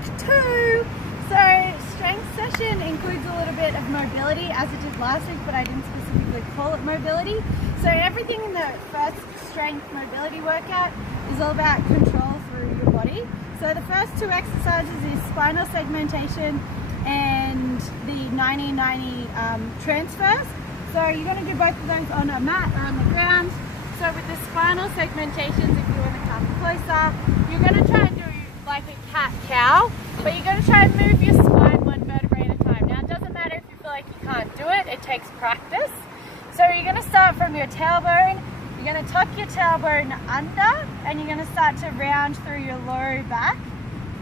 week 2. So strength session includes a little bit of mobility as it did last week, but I didn't specifically call it mobility. So everything in the first strength mobility workout is all about control through your body. So the first 2 exercises is spinal segmentation and the 90-90 transfers. So you're going to do both of those on a mat or on the ground. So with the spinal segmentations, if you want to come closer, you're going to try and do like a cat-cow, but you're going to try and move your spine 1 vertebrae at a time. Now it doesn't matter if you feel like you can't do it, it takes practice. So you're going to start from your tailbone, you're going to tuck your tailbone under, and you're going to start to round through your low back.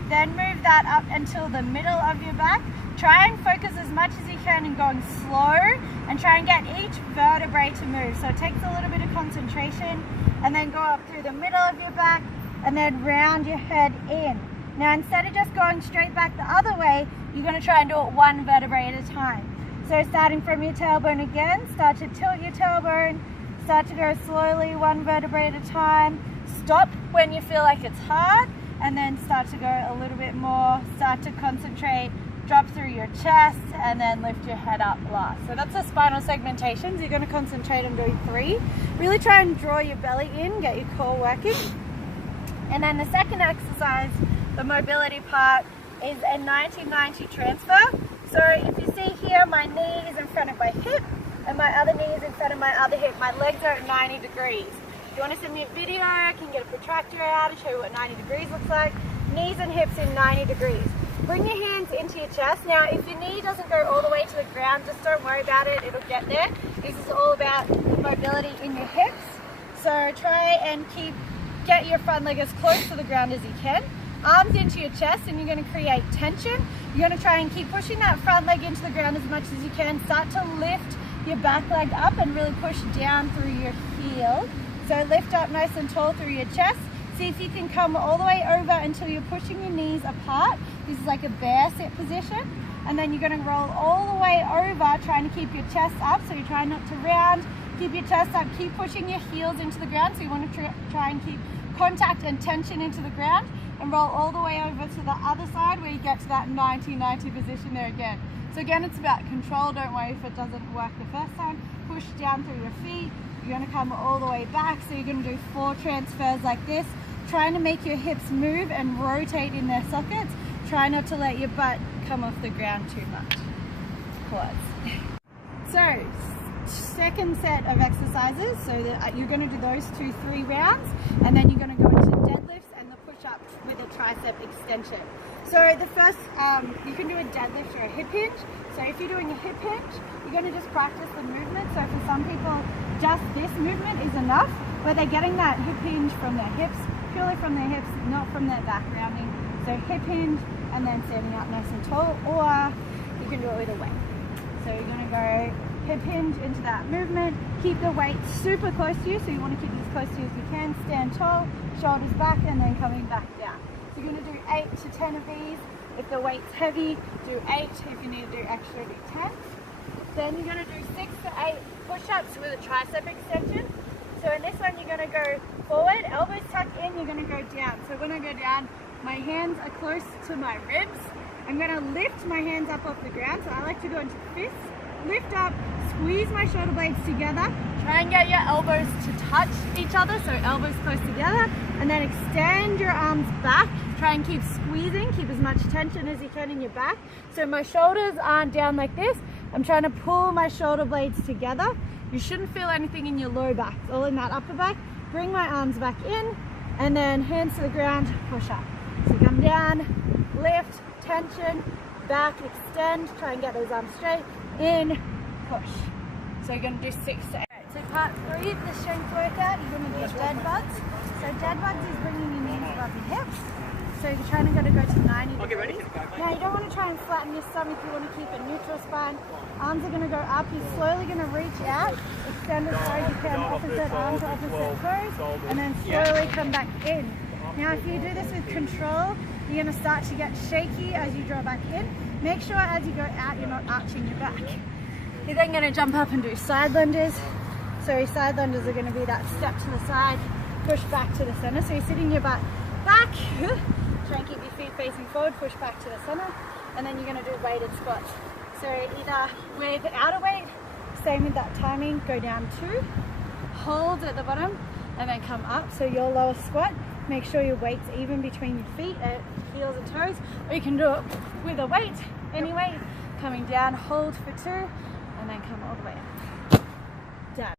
Then move that up until the middle of your back. Try and focus as much as you can in going slow and try and get each vertebrae to move. So it takes a little bit of concentration, and then go up through the middle of your back and then round your head in. Now instead of just going straight back the other way, you're going to try and do it 1 vertebrae at a time. So starting from your tailbone again, start to tilt your tailbone, start to go slowly 1 vertebrae at a time. Stop when you feel like it's hard, and then start to go a little bit more, start to concentrate, drop through your chest, and then lift your head up last. So that's the spinal segmentations. You're going to concentrate on doing 3. Really try and draw your belly in, get your core working. And then the second exercise, the mobility part, is a 90-90 transfer. So if you see here, my knee is in front of my hip, and my other knee is in front of my other hip. My legs are at 90 degrees. If you want to send me a video, I can get a protractor out and show you what 90 degrees looks like. Knees and hips in 90 degrees. Bring your hands into your chest. Now, if your knee doesn't go all the way to the ground, just don't worry about it, it'll get there. This is all about mobility in your hips. So try and get your front leg as close to the ground as you can. Arms into your chest, and you're going to create tension. You're going to try and keep pushing that front leg into the ground as much as you can. Start to lift your back leg up and really push down through your heel. So lift up nice and tall through your chest. See if you can come all the way over until you're pushing your knees apart. This is like a bear sit position. And then you're going to roll all the way over, trying to keep your chest up. So you're trying not to round. Keep your chest up. Keep pushing your heels into the ground. So you want to try and keep contact and tension into the ground. And roll all the way over to the other side where you get to that 90-90 position there again. So again, it's about control. Don't worry if it doesn't work the first time. Push down through your feet. You're going to come all the way back. So you're going to do 4 transfers like this. Trying to make your hips move and rotate in their sockets. Try not to let your butt come off the ground too much. Pause. So, second set of exercises. So you're going to do those 2-3 rounds, and then you're going to go into deadlifts and the push-ups with a tricep extension. So the first, you can do a deadlift or a hip hinge. So if you're doing a hip hinge, you're going to just practice the movement. So for some people, just this movement is enough, but they're getting that hip hinge from their hips, purely from their hips, not from their back rounding. So hip hinge and then standing up nice and tall, or you can do it with a weight. So you're going to go hip hinge into that movement. Keep the weight super close to you, so you want to keep it as close to you as you can. Stand tall, shoulders back, and then coming back down. So you're going to do 8 to 10 of these. If the weight's heavy, do 8. If you need to do extra, do 10. Then you're going to do 6 to 8 push-ups with a tricep extension. So in this one, you're going to go forward, elbows tucked in, you're going to go down. So when I go down, my hands are close to my ribs. I'm going to lift my hands up off the ground. So I like to go into fists. Lift up, squeeze my shoulder blades together. Try and get your elbows to touch each other, so elbows close together. And then extend your arms back. Try and keep squeezing, keep as much tension as you can in your back. So my shoulders aren't down like this. I'm trying to pull my shoulder blades together. You shouldn't feel anything in your low back, it's all in that upper back. Bring my arms back in, and then hands to the ground, push up. So come down, lift, tension, back, extend, try and get those arms straight, in, push. So you're going to do 6 to 8. So part 3 of the strength workout, you're going to do Deadbugs. So Deadbugs is bringing your knees above your hips. So you're trying to go to 90 degrees. Ready? Now you don't want to try and flatten your stomach, you want to keep a neutral spine. Arms are going to go up, you're slowly going to reach out, extend as far as you can, opposite arm to opposite toes, and then slowly come back in. Now if you do this with control, you're going to start to get shaky as you draw back in. Make sure as you go out, you're not arching your back. You're then going to jump up and do side lunges. So side lunges are going to be that step to the side, push back to the center. So you're sitting your butt back, try and keep your feet facing forward, push back to the center, and then you're going to do weighted squats. So either without a weight, same with that timing, go down 2, hold at the bottom, and then come up. So your lower squat, make sure your weight's even between your feet, heels and toes, or you can do it with a weight, any weight, coming down, hold for 2, and then come all the way up.